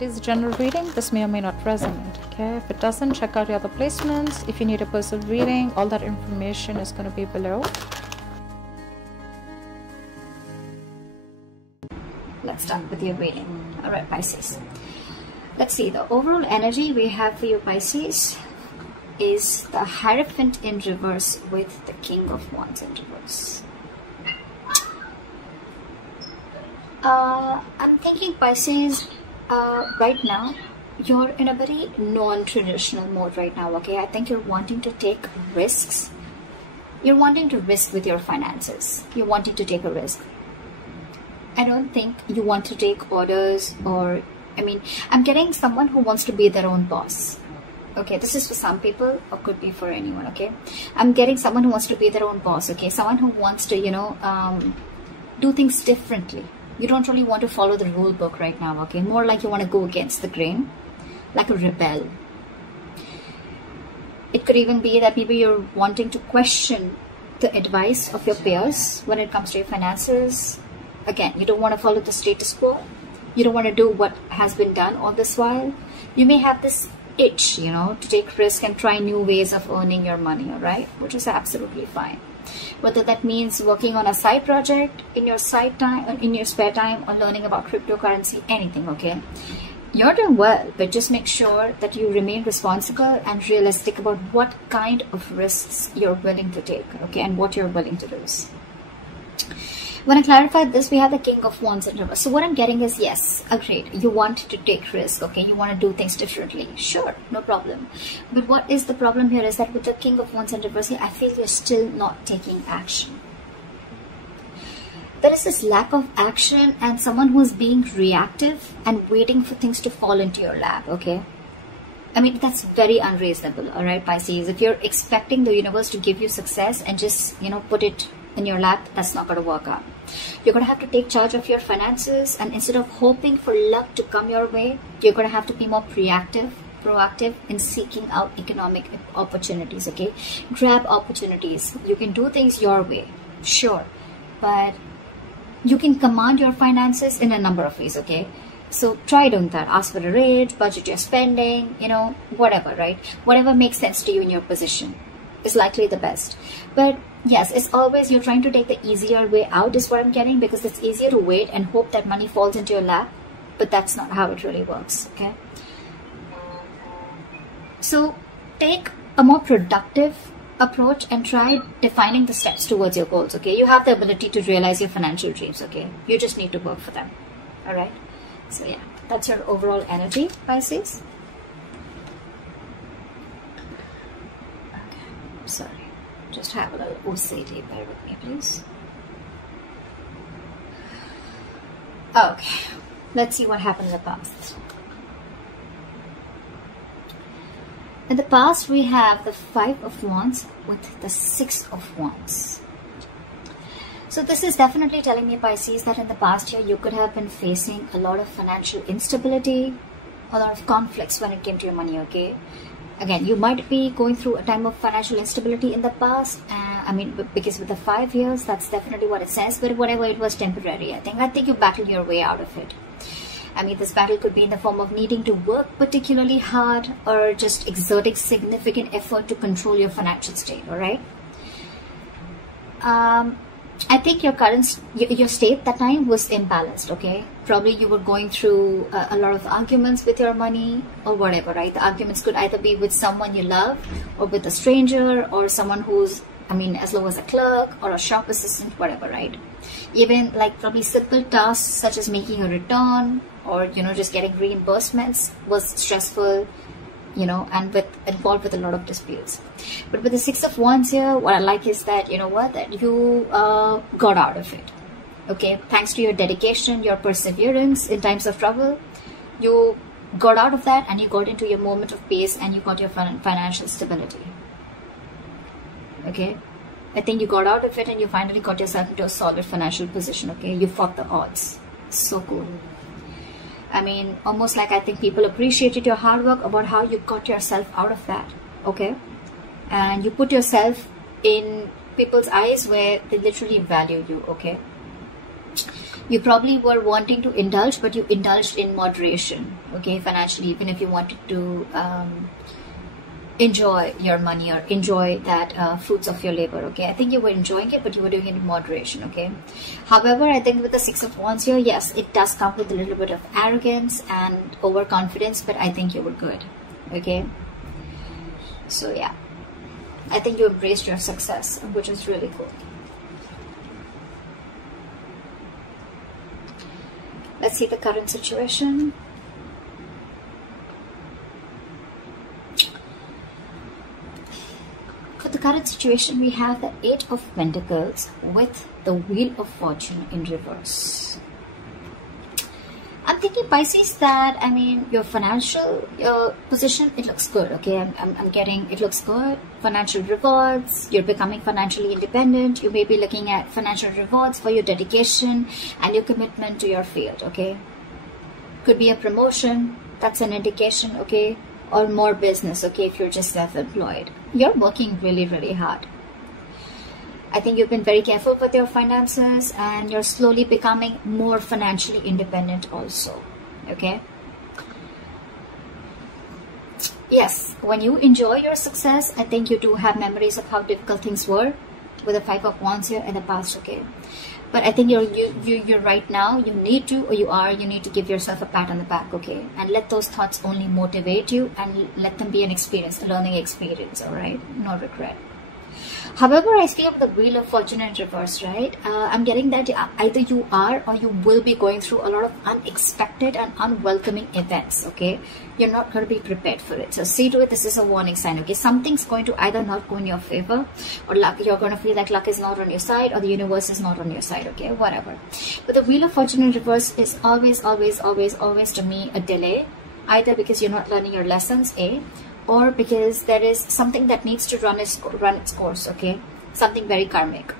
It is a general reading. This may or may not resonate. Okay, if it doesn't, check out your other placements. If you need a personal reading, all that information is going to be below. Let's start with your reading. All right, Pisces. Let's see. The overall energy we have for you, Pisces, is the Hierophant in reverse with the King of Wands in reverse. I'm thinking, Pisces, right now you're in a very non-traditional mode right now. Okay, I think you're wanting to take risks. You're wanting to risk with your finances. You're wanting to take a risk. I don't think you want to take orders, or I mean, I'm getting someone who wants to be their own boss. Okay, this is for some people or could be for anyone. Okay, I'm getting someone who wants to be their own boss. Okay, someone who wants to, you know, do things differently. You don't really want to follow the rule book right now. Okay, more like you want to go against the grain, like a rebel. It could even be that maybe you're wanting to question the advice of your peers when it comes to your finances. Again, you don't want to follow the status quo. You don't want to do what has been done all this while. You may have this itch, you know, to take risk and try new ways of earning your money, all right? Which is absolutely fine. Whether that means working on a side project in your side time, in your spare time, or learning about cryptocurrency, anything, okay? You're doing well, but just make sure that you remain responsible and realistic about what kind of risks you're willing to take, okay, and what you're willing to lose. When I clarified this, we have the King of Wands in reverse. So what I'm getting is, yes, agreed. You want to take risks, okay? You want to do things differently. Sure, no problem. But what is the problem here is that with the King of Wands in reverse, I feel you're still not taking action. There is this lack of action and someone who is being reactive and waiting for things to fall into your lap, okay? I mean, that's very unreasonable, all right, Pisces? If you're expecting the universe to give you success and just, you know, put it in your lap, that's not going to work out. You're going to have to take charge of your finances, and instead of hoping for luck to come your way, you're going to have to be more proactive in seeking out economic opportunities, okay? Grab opportunities. You can do things your way, sure, but you can command your finances in a number of ways, okay? So try doing that. Ask for a raise, budget your spending, you know, whatever, right? Whatever makes sense to you in your position is likely the best. But yes, it's always you're trying to take the easier way out is what I'm getting, because it's easier to wait and hope that money falls into your lap, but that's not how it really works, okay? So take a more productive approach and try defining the steps towards your goals, okay? You have the ability to realize your financial dreams, okay? You just need to work for them, all right? So yeah, that's your overall energy, Pisces. Okay, sorry. Just have a little OCD, bear with me, please. Okay, let's see what happened in the past. In the past, we have the Five of Wands with the Six of Wands. So this is definitely telling me, Pisces, that in the past year, you could have been facing a lot of financial instability, a lot of conflicts when it came to your money, okay? Again, you might be going through a time of financial instability in the past. I mean, because with the 5 years, that's definitely what it says. But whatever, it was temporary. I think you battled your way out of it. I mean, this battle could be in the form of needing to work particularly hard, or just exerting significant effort to control your financial state, all right? I think your state that time was imbalanced, okay? Probably you were going through a lot of arguments with your money or whatever, right? The arguments could either be with someone you love, or with a stranger, or someone who's, I mean, as low as a clerk or a shop assistant, whatever, right? Even like probably simple tasks such as making a return, or, you know, just getting reimbursements was stressful, you know, and involved with a lot of disputes. But with the Six of Wands here, what I like is that, you know what, that you got out of it, okay? Thanks to your dedication, your perseverance in times of trouble, you got out of that, and you got into your moment of peace, and you got your financial stability, okay? I think you got out of it, and you finally got yourself into a solid financial position, okay? You fought the odds. So cool. I mean, almost like I think people appreciated your hard work about how you got yourself out of that, okay? And you put yourself in people's eyes where they literally value you, okay? You probably were wanting to indulge, but you indulged in moderation, okay, financially, even if you wanted to enjoy your money or enjoy that fruits of your labor, okay. I think you were enjoying it, but you were doing it in moderation, okay. However, I think with the Six of Wands here, yes, it does come with a little bit of arrogance and overconfidence, but I think you were good, okay. So yeah, I think you embraced your success, which is really cool. Let's see the current situation. For the current situation, we have the Eight of Pentacles with the Wheel of Fortune in reverse. I'm thinking, Pisces, that, I mean, your financial position, it looks good, okay. I'm getting, it looks good. Financial rewards, you're becoming financially independent. You may be looking at financial rewards for your dedication and your commitment to your field, okay. Could be a promotion, that's an indication, okay, or more business, okay, if you're just self-employed. You're working really, really hard. I think you've been very careful with your finances, and you're slowly becoming more financially independent also, okay. Yes, when you enjoy your success, I think you do have memories of how difficult things were with the Five of Wands here in the past, okay. But I think you're right now, you need to, or you need to give yourself a pat on the back, okay? And let those thoughts only motivate you, and let them be an experience, a learning experience, all right? No regret. However, I feel the Wheel of Fortune in reverse, right? I'm getting that either you are or you will be going through a lot of unexpected and unwelcoming events, okay? You're not going to be prepared for it. So see to it, this is a warning sign, okay? Something's going to either not go in your favor, or you're going to feel like luck is not on your side, or the universe is not on your side, okay? Whatever. But the Wheel of Fortune in reverse is always, always, always, always to me a delay. Either because you're not learning your lessons, A, or because there is something that needs to run its course, okay? Something very karmic.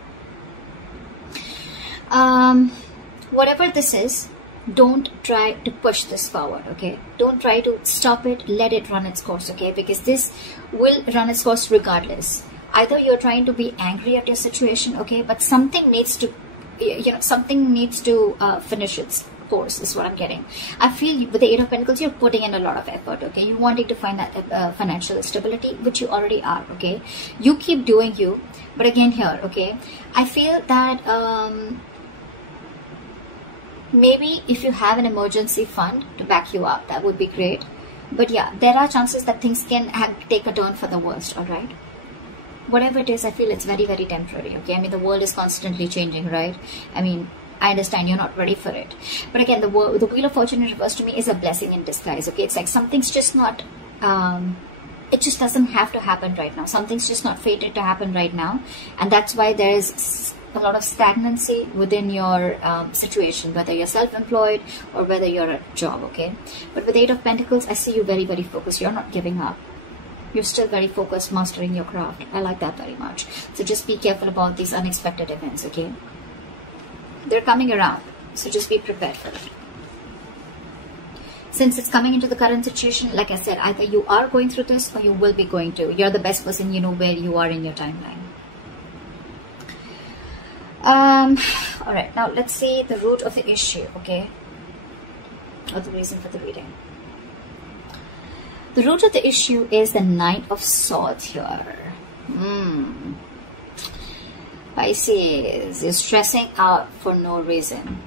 Whatever this is, don't try to push this forward, okay? Don't try to stop it, let it run its course, okay? Because this will run its course regardless. Either you're trying to be angry at your situation, okay? But something needs to, something needs to finish its course, is what I'm getting. I feel with the Eight of Pentacles, you're putting in a lot of effort, okay? You're wanting to find that financial stability, which you already are, okay? You keep doing you, but again here, okay, I feel that maybe if you have an emergency fund to back you up, that would be great. But yeah, there are chances that things can take a turn for the worst, all right? Whatever it is, I feel it's very, very temporary, okay? I mean, the world is constantly changing, right? I mean, I understand you're not ready for it. But again, the Wheel of Fortune in reverse to me is a blessing in disguise, okay? It's like something's just not, it just doesn't have to happen right now. Something's just not fated to happen right now. And that's why there's a lot of stagnancy within your situation, whether you're self-employed or whether you're at a job, okay? But with Eight of Pentacles, I see you very, very focused. You're not giving up. You're still very focused, mastering your craft. I like that very much. So just be careful about these unexpected events, okay? They're coming around, so just be prepared for it. Since it's coming into the current situation, like I said, either you are going through this or you will be going to. You're the best person, you know where you are in your timeline. All right, now let's see the root of the issue, okay? Or the reason for the reading. The root of the issue is the Knight of Swords here. Pisces, you're stressing out for no reason.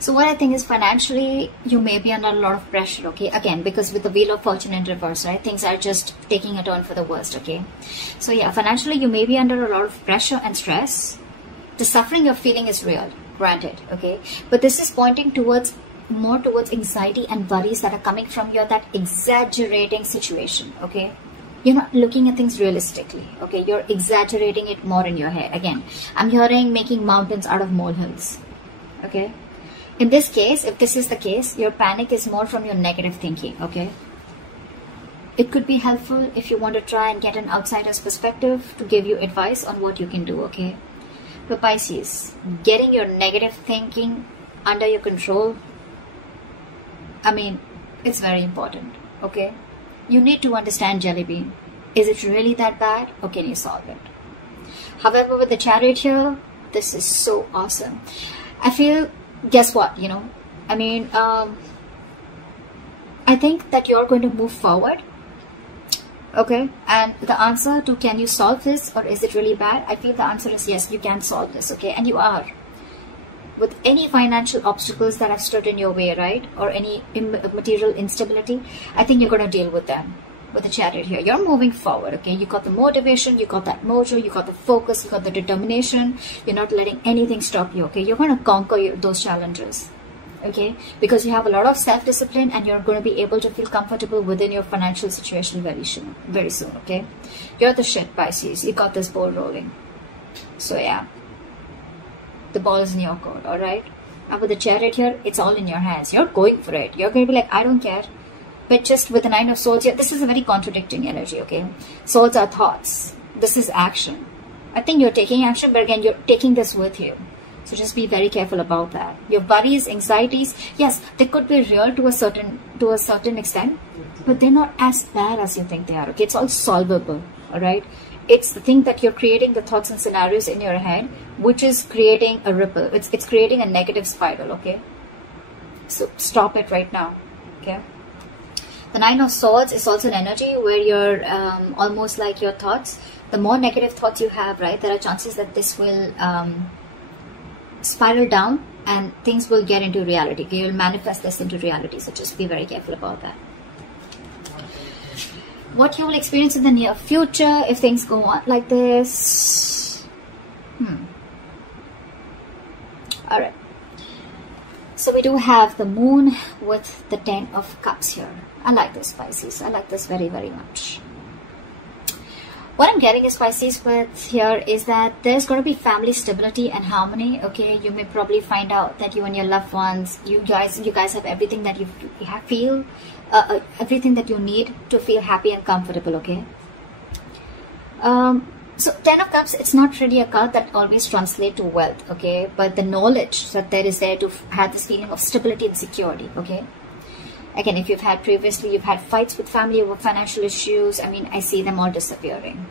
So what I think is financially, you may be under a lot of pressure, okay? Again, because with the Wheel of Fortune in reverse, right? Things are just taking a turn for the worst, okay? So yeah, financially, you may be under a lot of pressure and stress. The suffering you're feeling is real, granted, okay? But this is pointing towards, more towards anxiety and worries that are coming from that exaggerating situation, okay? You're not looking at things realistically, okay? You're exaggerating it more in your head. Again, I'm hearing making mountains out of molehills, okay? In this case, if this is the case, your panic is more from your negative thinking, okay? It could be helpful if you want to try and get an outsider's perspective to give you advice on what you can do, okay? But Pisces, getting your negative thinking under your control, I mean, it's very important, okay? You need to understand, Jelly Bean. Is it really that bad, or can you solve it? However, with the Chariot here, this is so awesome. I feel, guess what, you know, I mean, I think that you're going to move forward. Okay, and the answer to can you solve this or is it really bad? I feel the answer is yes, you can solve this, okay, and you are. With any financial obstacles that have stood in your way, right, or any material instability, I think you're going to deal with them. With the Chariot here, you're moving forward, okay? You got the motivation, you got that mojo, you got the focus, you got the determination. You're not letting anything stop you, okay? You're going to conquer those challenges, okay? Because you have a lot of self-discipline and you're going to be able to feel comfortable within your financial situation very soon, okay? You're the shit, Pisces. You got this ball rolling. So yeah, the ball is in your court, all right? And with the Chariot here, it's all in your hands. You're going for it. You're going to be like, I don't care. But just with the Nine of Swords here, this is a very contradicting energy, okay? Swords are thoughts. This is action. I think you're taking action, but again, you're taking this with you. So just be very careful about that. Your worries, anxieties, yes, they could be real to a certain extent, but they're not as bad as you think they are, okay? It's all solvable, all right? It's the thing that you're creating the thoughts and scenarios in your head, which is creating a ripple. It's creating a negative spiral, okay? So stop it right now, okay? The Nine of Swords is also an energy where you're almost like your thoughts. The more negative thoughts you have, right, there are chances that this will spiral down and things will get into reality. Okay? You'll manifest this into reality. So just be very careful about that. What you will experience in the near future if things go on like this. All right. So we do have the Moon with the 10 of Cups here. I like this, Pisces. I like this very, very much. What I'm getting is, Pisces, with here is that there's going to be family stability and harmony, okay? You may probably find out that you and your loved ones, you guys have everything that you feel, everything that you need to feel happy and comfortable, okay? So 10 of Cups, it's not really a card that always translates to wealth, okay? But the knowledge that there is there to have this feeling of stability and security, okay? Again, if you've had fights with family over financial issues, I mean, I see them all disappearing.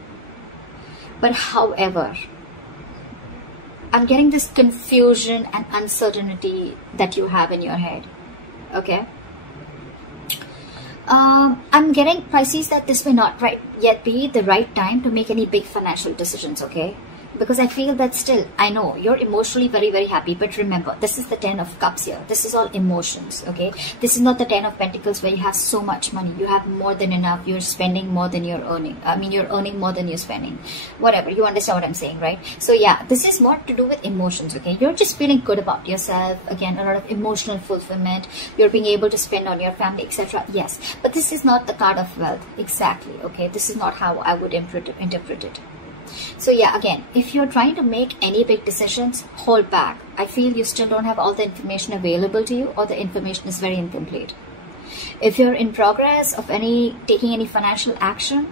But however, I'm getting this confusion and uncertainty that you have in your head, okay? I'm getting, Pisces, that this may not yet be the right time to make any big financial decisions, okay? Because I feel that still, I know you're emotionally very, very happy, but remember, this is the 10 of Cups here. This is all emotions, okay? This is not the 10 of Pentacles where you have so much money. You have more than enough. You're spending more than you're earning. I mean, you're earning more than you're spending. Whatever, you understand what I'm saying, right? So yeah, this is more to do with emotions, okay? You're just feeling good about yourself. Again, a lot of emotional fulfillment. You're being able to spend on your family, etc. Yes, but this is not the card of wealth. Exactly, okay? This is not how I would interpret it. So yeah, again, if you're trying to make any big decisions, hold back. I feel you still don't have all the information available to you, or the information is very incomplete. If you're in progress of taking any financial action,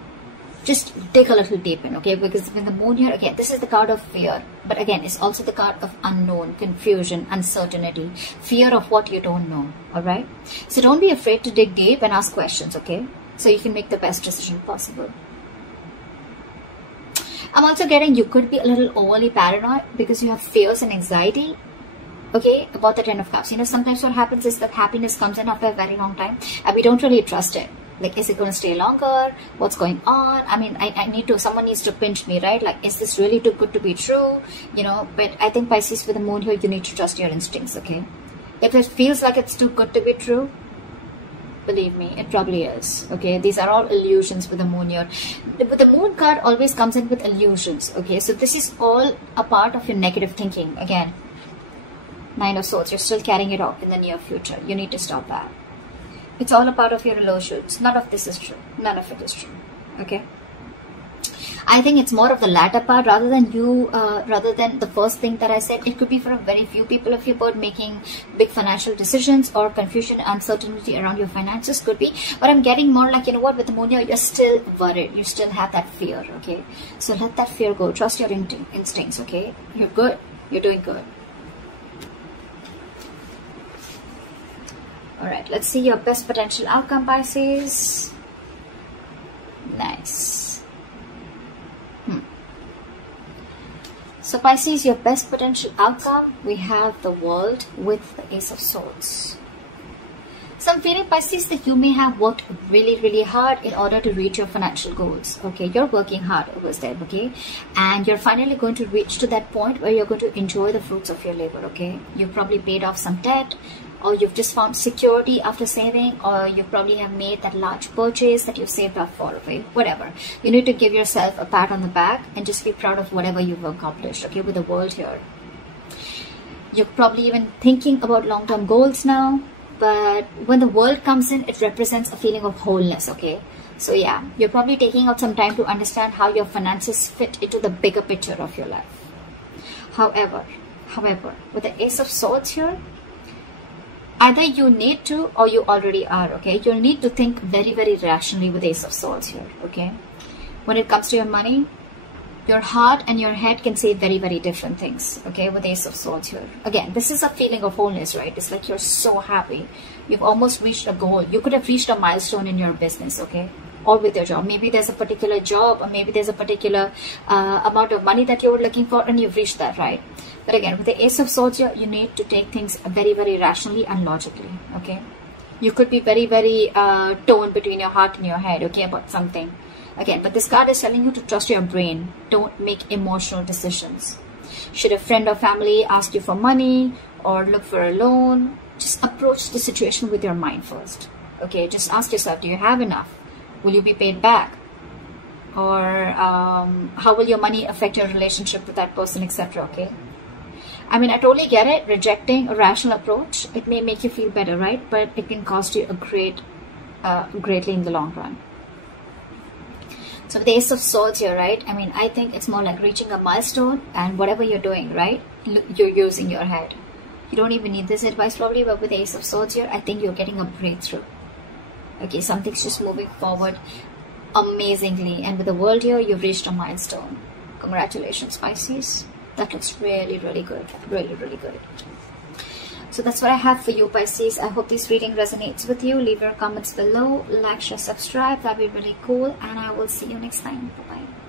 just dig a little deep in, okay? Because when the Moon here, again, this is the card of fear, but again, it's also the card of unknown, confusion, uncertainty, fear of what you don't know, all right? So don't be afraid to dig deep and ask questions, okay? So you can make the best decision possible. I'm also getting you could be a little overly paranoid because you have fears and anxiety, okay, about the 10 of Cups. You know, sometimes what happens is that happiness comes in after a very long time and we don't really trust it. Like, is it going to stay longer? What's going on? I mean, someone needs to pinch me, right? Like, is this really too good to be true? You know, but I think, Pisces, with the Moon here, you need to trust your instincts, okay? If it feels like it's too good to be true, believe me, it probably is, okay? These are all illusions with the Moon here. But the Moon card always comes in with illusions, okay? So this is all a part of your negative thinking. Again, 9 of Swords, you're still carrying it out in the near future. You need to stop that. It's all a part of your illusions. None of this is true. None of it is true, okay? I think it's more of the latter part rather than the first thing that I said. It could be for a very few people of your birth making big financial decisions, or confusion, uncertainty around your finances could be. But I'm getting more like, you know what, with the Moon here, you're still worried. You still have that fear, okay? So let that fear go. Trust your instincts, okay? You're good. You're doing good. All right, let's see your best potential outcome, Pisces. Nice. So Pisces, your best potential outcome, we have the World with the Ace of Swords. So I'm feeling, Pisces, that you may have worked really, really hard in order to reach your financial goals. Okay, you're working hard over there, okay? And you're finally going to reach to that point where you're going to enjoy the fruits of your labor, okay? You've probably paid off some debt, or you've just found security after saving, or you probably have made that large purchase that you saved up for, okay? Whatever. You need to give yourself a pat on the back and just be proud of whatever you've accomplished, okay, with the World here. You're probably even thinking about long-term goals now. But when the World comes in, it represents a feeling of wholeness, okay? So yeah, you're probably taking out some time to understand how your finances fit into the bigger picture of your life. However, with the Ace of Swords here, either you need to or you already are, okay? You'll need to think very, very rationally with the Ace of Swords here, okay? When it comes to your money, your heart and your head can say very, very different things, okay, with the Ace of Swords here. Again, this is a feeling of wholeness, right? It's like you're so happy. You've almost reached a goal. You could have reached a milestone in your business, okay, or with your job. Maybe there's a particular job, or maybe there's a particular amount of money that you were looking for, and you've reached that, right? But again, with the Ace of Swords here, you need to take things very, very rationally and logically, okay? You could be very, very torn between your heart and your head, okay, about something. Again, but this card is telling you to trust your brain. Don't make emotional decisions. Should a friend or family ask you for money or look for a loan, just approach the situation with your mind first. Okay, just ask yourself, do you have enough? Will you be paid back? Or how will your money affect your relationship with that person, etc. Okay. I mean, I totally get it. Rejecting a rational approach, it may make you feel better, right? But it can cost you a greatly in the long run. So with the Ace of Swords here, right? I mean, I think it's more like reaching a milestone, and whatever you're doing, right? You're using your head. You don't even need this advice probably, but with the Ace of Swords here, I think you're getting a breakthrough. Okay, something's just moving forward amazingly. And with the World here, you've reached a milestone. Congratulations, Pisces. That looks really, really good. Really, really good. So that's what I have for you, Pisces. I hope this reading resonates with you. Leave your comments below. Like, share, subscribe. That'd be really cool. And I will see you next time. Bye-bye.